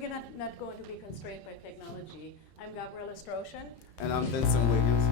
we're not going to be constrained by technology. I'm Gabriele Strohschen. And I'm Vincent Wiggins.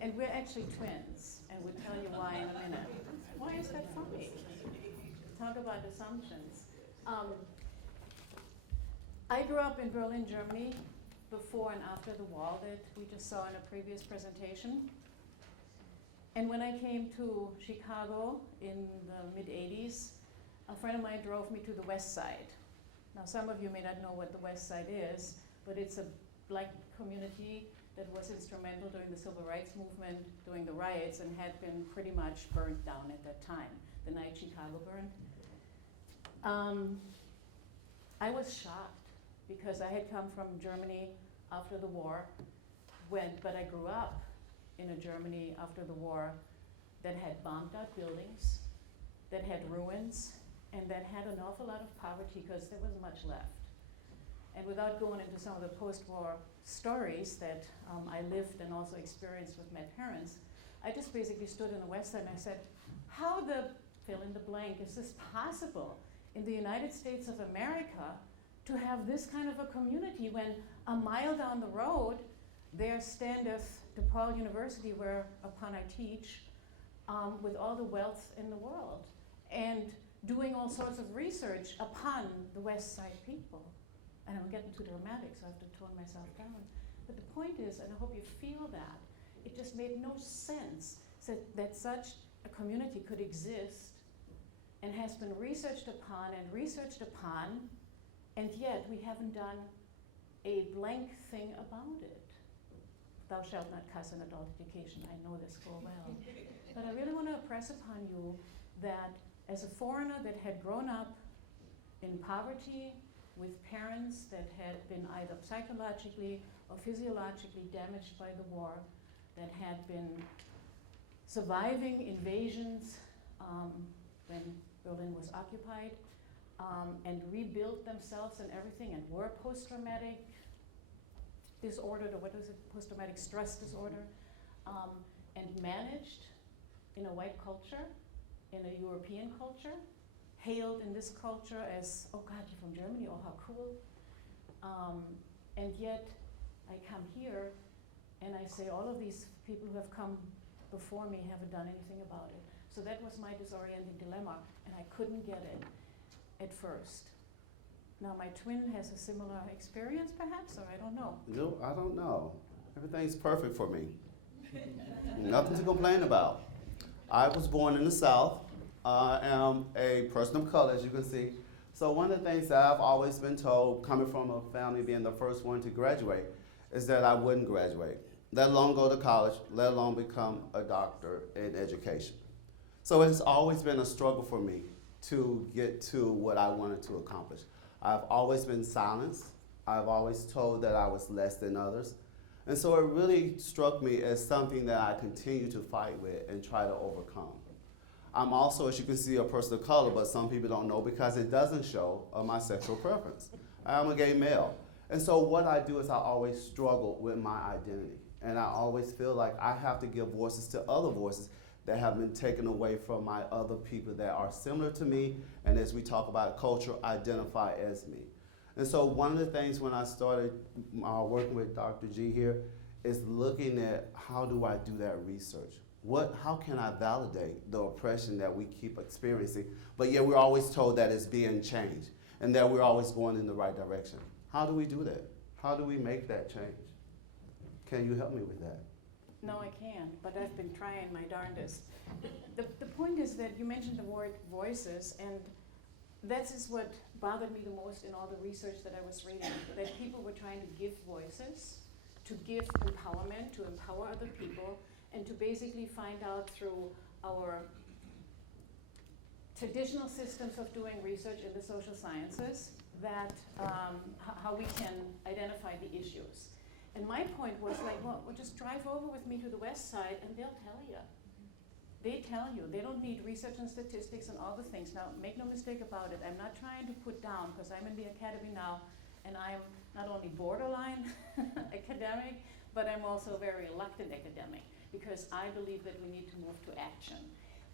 And we're actually twins, and we'll tell you why in a minute. Why is that funny? Talk about assumptions. I grew up in Berlin, Germany, before and after the wall that we just saw in a previous presentation. And when I came to Chicago in the mid-'80s, a friend of mine drove me to the West Side. Now, some of you may not know what the West Side is, but it's a black community that was instrumental during the civil rights movement, during the riots, and had been pretty much burned down at that time, the night Chicago burned. I was shocked because I had come from Germany after the war, but I grew up in a Germany after the war that had bombed out buildings, that had ruins, and that had an awful lot of poverty because there wasn't much left. And without going into some of the post-war stories that I lived and also experienced with my parents, I just basically stood in the West Side and I said, how the fill in the blank is this possible in the United States of America to have this kind of a community when a mile down the road there standeth DePaul University, whereupon I teach, with all the wealth in the world and doing all sorts of research upon the West Side people. And I'm getting too dramatic, so I have to tone myself down. But the point is, and I hope you feel that, it just made no sense that such a community could exist and has been researched upon, and yet we haven't done a blank thing about it. Thou shalt not cuss in adult education. I know this full well. But I really want to impress upon you that as a foreigner that had grown up in poverty, with parents that had been either psychologically or physiologically damaged by the war, that had been surviving invasions when Berlin was occupied, and rebuilt themselves and everything, and were post-traumatic disorder, or what was it, post-traumatic stress disorder, and managed in a white culture, in a European culture, hailed in this culture as, oh God, you're from Germany, oh how cool. And yet I come here and I say all of these people who have come before me haven't done anything about it. So that was my disorienting dilemma, and I couldn't get it at first. Now my twin has a similar experience perhaps, or I don't know. No, I don't know. Everything's perfect for me. Nothing to complain about. I was born in the South. I am a person of color, as you can see. So one of the things that I've always been told, coming from a family being the first one to graduate, is that I wouldn't graduate, let alone go to college, let alone become a doctor in education. So it's always been a struggle for me to get to what I wanted to accomplish. I've always been silenced. I've always told that I was less than others. And so it really struck me as something that I continue to fight with and try to overcome. I'm also, as you can see, a person of color, but some people don't know because it doesn't show my sexual preference. I'm a gay male. And so what I do is I always struggle with my identity. And I always feel like I have to give voices to other voices that have been taken away from my other people that are similar to me, and as we talk about culture, identify as me. And so one of the things when I started working with Dr. G here is looking at how do I do that research? How can I validate the oppression that we keep experiencing, but yet we're always told that it's being changed and that we're always going in the right direction? How do we do that? How do we make that change? Can you help me with that? No, I can't, but I've been trying my darndest. The point is that you mentioned the word voices, and that is what bothered me the most in all the research that I was reading, that people were trying to give voices, to give empowerment, to empower other people, and to basically find out through our traditional systems of doing research in the social sciences that how we can identify the issues. And my point was like, well, just drive over with me to the West Side and they'll tell you. They tell you. They don't need research and statistics and all the things. Now, make no mistake about it. I'm not trying to put down, because I'm in the academy now, and I'm not only borderline academic, but I'm also a very reluctant academic, because I believe that we need to move to action.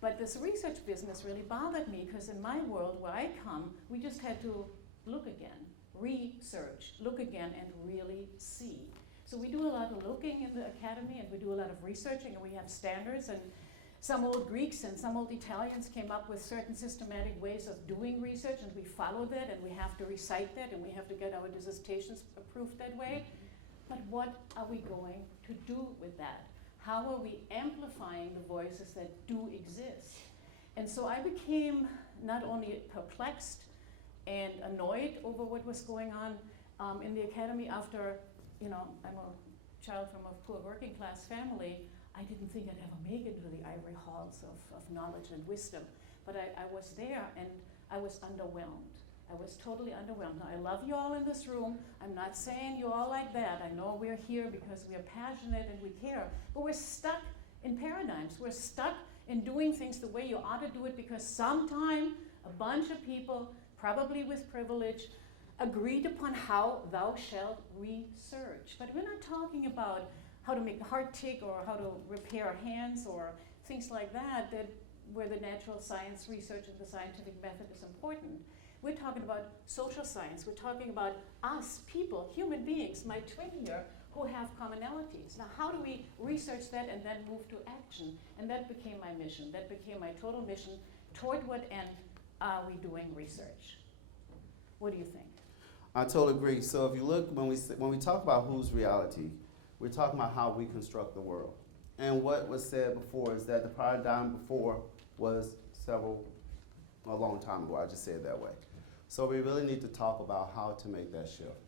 But this research business really bothered me, because in my world where I come, we just had to look again, research, look again, and really see. So we do a lot of looking in the academy, and we do a lot of researching, and we have standards, and some old Greeks and some old Italians came up with certain systematic ways of doing research, and we follow that, and we have to recite that, and we have to get our dissertations approved that way. But what are we going to do with that? How are we amplifying the voices that do exist? And so I became not only perplexed and annoyed over what was going on in the academy after, I'm a child from a poor working class family. I didn't think I'd ever make it to the ivory halls of knowledge and wisdom. But I was there, and I was underwhelmed. I was totally underwhelmed. Now, I love you all in this room. I'm not saying you all like that. I know we're here because we are passionate and we care. But we're stuck in paradigms. We're stuck in doing things the way you ought to do it because sometime a bunch of people, probably with privilege, agreed upon how thou shalt research. But we're not talking about how to make the heart tick or how to repair hands or things like that, where the natural science research and the scientific method is important. We're talking about social science. We're talking about us, people, human beings, my twin here, who have commonalities. Now, how do we research that and then move to action? And that became my mission. That became my total mission. Toward what end are we doing research? What do you think? I totally agree. So if you look, when we talk about whose reality, we're talking about how we construct the world. And what was said before is that the paradigm before was a long time ago. I just say it that way. So we really need to talk about how to make that shift.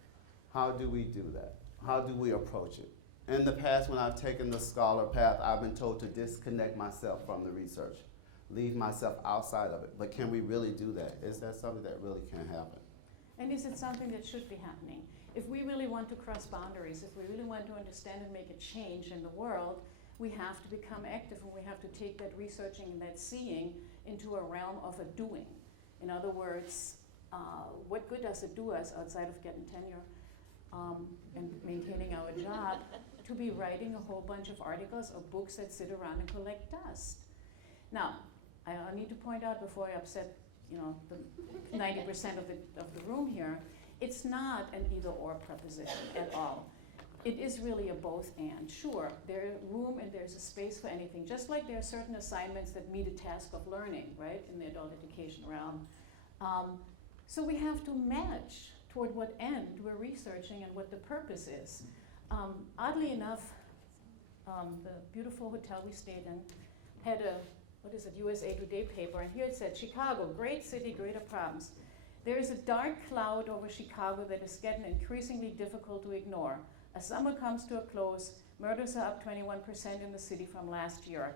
How do we do that? How do we approach it? In the past, when I've taken the scholar path, I've been told to disconnect myself from the research, leave myself outside of it. But can we really do that? Is that something that really can happen? And is it something that should be happening? If we really want to cross boundaries, if we really want to understand and make a change in the world, we have to become active, and we have to take that researching and that seeing into a realm of a doing. In other words, what good does it do us outside of getting tenure and maintaining our job to be writing a whole bunch of articles or books that sit around and collect dust? Now, I need to point out before I upset the 90% of the room here, it's not an either-or proposition at all. It is really a both and. Sure, there's room and there's a space for anything, just like there are certain assignments that meet a task of learning, right, in the adult education realm. So we have to match toward what end we're researching and what the purpose is. Oddly enough, the beautiful hotel we stayed in had a, USA Today paper, and here it said, Chicago, great city, greater problems. There is a dark cloud over Chicago that is getting increasingly difficult to ignore. As summer comes to a close, murders are up 21% in the city from last year.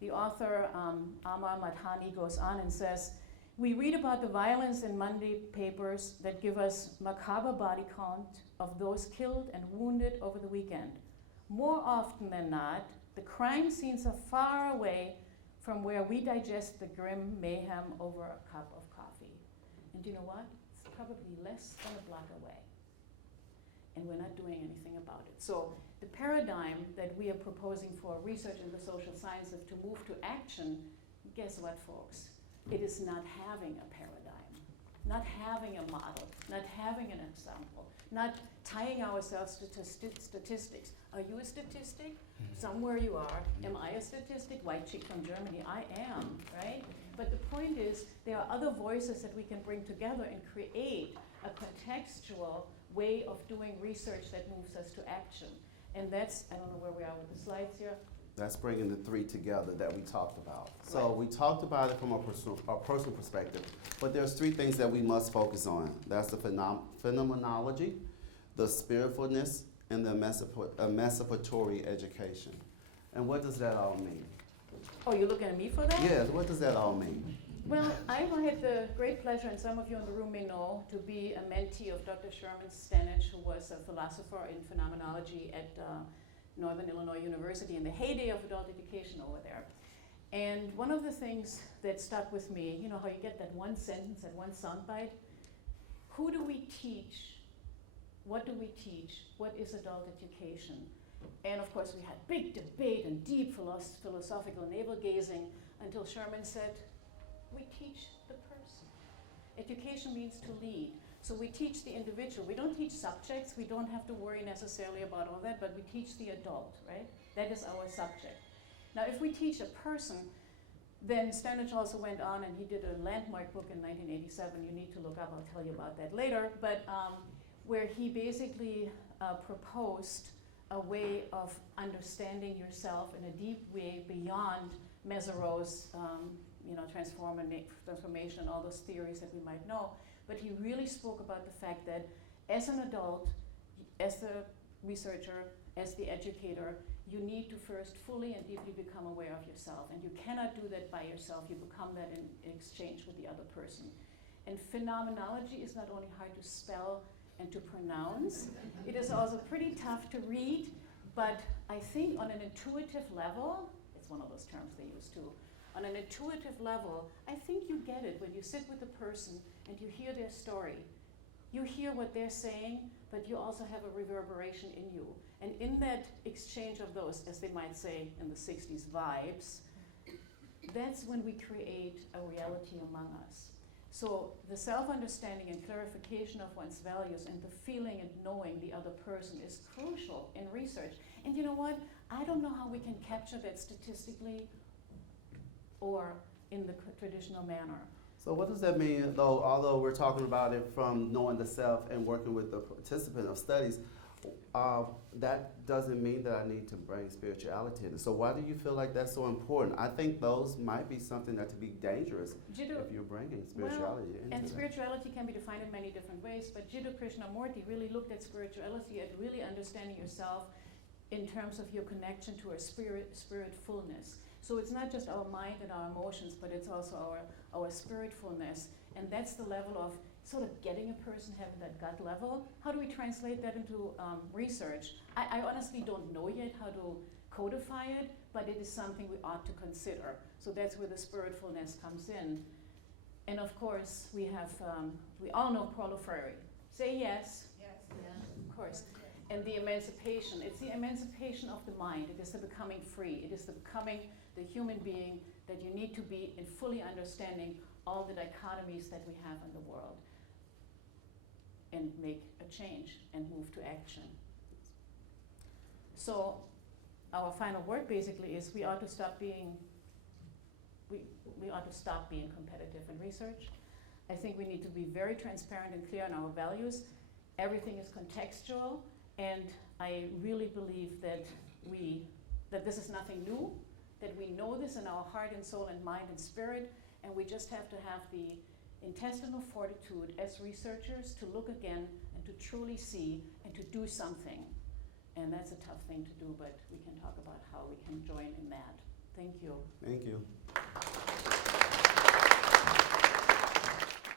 The author, Amar Madhani, goes on and says, we read about the violence in Monday papers that give us macabre body count of those killed and wounded over the weekend. More often than not, the crime scenes are far away from where we digest the grim mayhem over a cup of coffee. And you know what? It's probably less than a block away. And we're not doing anything about it. So the paradigm that we are proposing for research in the social sciences to move to action, guess what, folks? It is not having a paradigm, not having a model, not having an example, not tying ourselves to statistics. Are you a statistic? Somewhere you are. Am I a statistic? White chick from Germany. I am, right? But the point is, there are other voices that we can bring together and create a contextual way of doing research that moves us to action. And that's, I don't know where we are with the slides here. That's bringing the three together that we talked about. So Right. we talked about it from a personal perspective, but there's three things that we must focus on. That's the phenomenology, the spiritfulness, and the emancipatory education. And what does that all mean? Oh, you're looking at me for that? Yes, what does that all mean? Well, I had the great pleasure, and some of you in the room may know, to be a mentee of Dr. Sherman Stanage, who was a philosopher in phenomenology at Northern Illinois University in the heyday of adult education over there. And one of the things that stuck with me, you know how you get that one sentence, that one soundbite? Who do we teach? What do we teach? What is adult education? And of course, we had big debate and deep philosophical navel-gazing until Sherman said, we teach the person. Education means to lead. So we teach the individual. We don't teach subjects. We don't have to worry necessarily about all that, but we teach the adult, right? That is our subject. Now, if we teach a person, then Stanage also went on and he did a landmark book in 1987. You need to look up, I'll tell you about that later, but where he basically proposed a way of understanding yourself in a deep way beyond Mesereau's transformation and all those theories that we might know. But he really spoke about the fact that as an adult, as the researcher, as the educator, you need to first fully and deeply become aware of yourself. And you cannot do that by yourself. You become that in exchange with the other person. And phenomenology is not only hard to spell and to pronounce, it is also pretty tough to read, but I think on an intuitive level, it's one of those terms they use too, on an intuitive level, I think you get it when you sit with a person and you hear their story. You hear what they're saying, but you also have a reverberation in you. And in that exchange of those, as they might say in the 60s, vibes, that's when we create a reality among us. So the self-understanding and clarification of one's values and the feeling and knowing the other person is crucial in research. And you know what? I don't know how we can capture that statistically or in the traditional manner. So what does that mean, though, although we're talking about it from knowing the self and working with the participant of studies, that doesn't mean that I need to bring spirituality in. So why do you feel like that's so important? I think those might be something that could be dangerous if you're bringing spirituality into and that. Spirituality can be defined in many different ways, but Jiddu Krishnamurti really looked at spirituality at really understanding yourself in terms of your connection to a spiritfulness. So it's not just our mind and our emotions, but it's also our spiritfulness. And that's the level of sort of getting a person having that gut level. How do we translate that into research? I honestly don't know yet how to codify it, but it is something we ought to consider. So that's where the spiritfulness comes in. And of course, we have, we all know Paulo Freire. Say yes. Yes. Of course. And the emancipation, it's the emancipation of the mind. It is the becoming free. It is the becoming the human being that you need to be in fully understanding all the dichotomies that we have in the world and make a change and move to action. So our final word basically is we ought to stop being competitive in research. I think we need to be very transparent and clear on our values. Everything is contextual, and I really believe that this is nothing new, that we know this in our heart and soul and mind and spirit, and we just have to have the intestinal fortitude as researchers to look again and to truly see and to do something. And that's a tough thing to do, but we can talk about how we can join in that. Thank you. Thank you.